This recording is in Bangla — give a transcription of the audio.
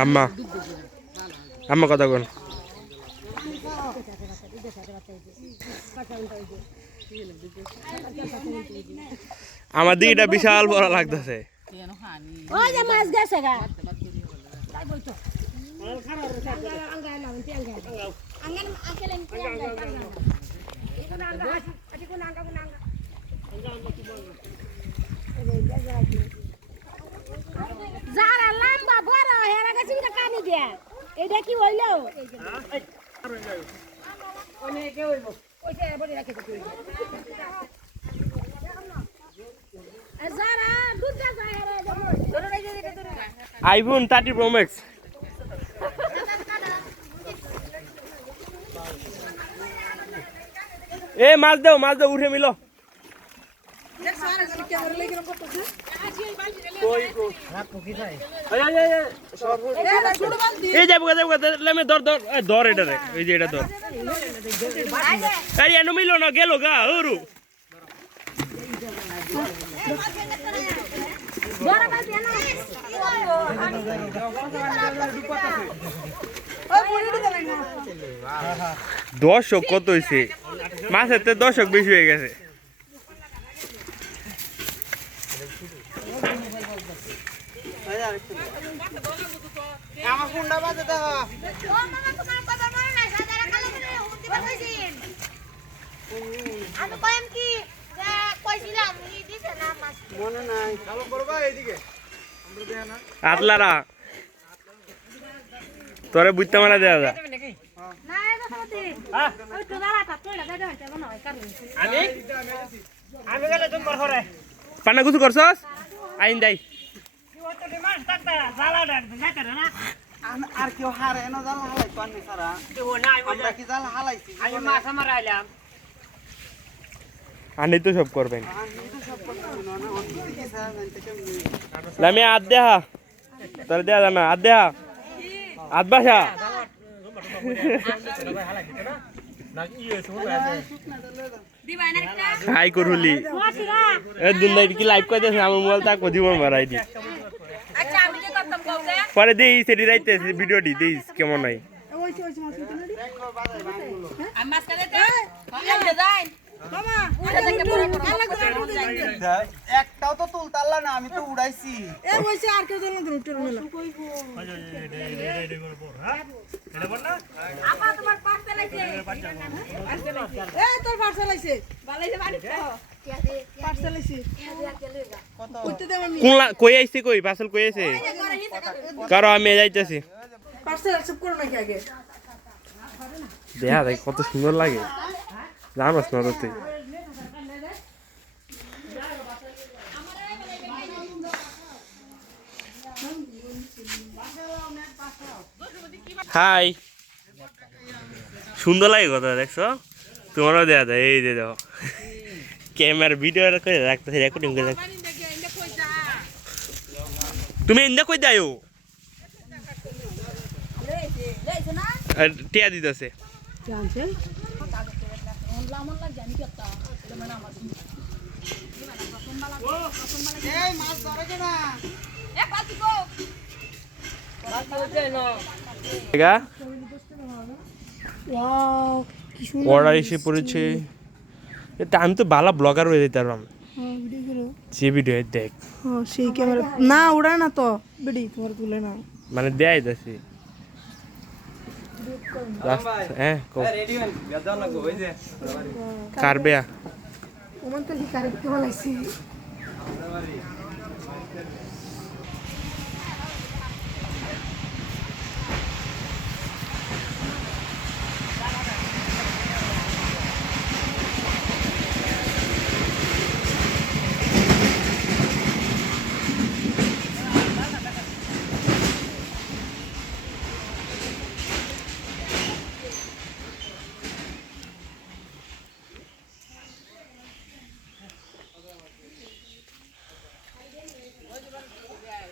আম্মা আম্মা কথা কোন আমার দিকটা বিশাল বড় লাগতেছে ওই যে মাছ গেছে গা যারা লম্বা বড় হেরা গেছে কানি দিয়া এটা কি হইলো অনেকে হইব ওইটা বড় রাখে তো যারা দুধ গাছ হেরা ধরে রাই দে ধরে আইফোন 30 Pro Max এ মাছ দাও উঠে মিলো এই যাবো ধর এটা রে এই যে এটা ধর এই এনো মিলো না গেল গা ওরু দর্শক কত হয়েছে মাছের তো দর্শক বেশি হয়ে গেছে আতলারা তোরে বুঝতে মারা দেয়া যা পান্না কিছু করছস আইন দাই আর কেউ হারে না জাল হালাই পানি সারা আমরা কি জাল হালাইছি আমি মাছ আমার আইলাম আনি তো সব করবেন আমি তো সব করছি না না অন্য দিকে স্যার জানতে কেমনি লামি আদ দেহা তোর দেয়া জানা আদ দেহা আদ বাসা হাই করুলি এ দুনদাই কি লাইভ কইতেছ আমার মোবাইল তা কো জীবন মারাই দি আচ্ছা আমি কি করতাম কওছে পরে দেই সেটি রাইতেছে ভিডিওটি দেইস কেমন নাই আমি মাছ কাটে দে আমি যাই মামা ওটা থেকে পুরো একটাও তো তুলতাল্লা না আমি তো উড়াইছি এ কইছে আর কেউ জানো তো উঠে মেলা এটা বল না আপা তোমার পার্সেল আইছে এ তোর পার্সেল আইছে বালাইছে বাড়ি তো পার্সেল আইছে কত কইতে দে আমি কোন কই আইছে কই পার্সেল কই আইছে কারো আমি যাইতেছি পার্সেল অ্যাকসেপ্ট করো নাকি আগে দেখা দেখ কত সুন্দর লাগে জানোস না তো তুই হাই সুন্দর লাগে কথা দেখছো তোমারও দেয়া যায় এই যে দেখো ক্যামেরা ভিডিও করে রাখতেছে রেকর্ডিং করে রাখ তুমি ইন্দা কই দাও টিয়া দিতেছে জানছে এই মাছ ধরে কেনা এ পাতি গো ওয়াও কি সুন্দর অর্ডার এসে পড়েছে এটা আমি তো ভালো ব্লগার হয়ে যেতে পারলাম ভিডিও করো যে ভিডিও দেখ সেই ক্যামেরা না ওড়া না তো বেডি তোমার তুলে না মানে দেয় যাচ্ছে হ্যাঁ রেডি হন গাদা লাগো ওই যে কারবে ওমান তো কি কারেক্ট বলাইছি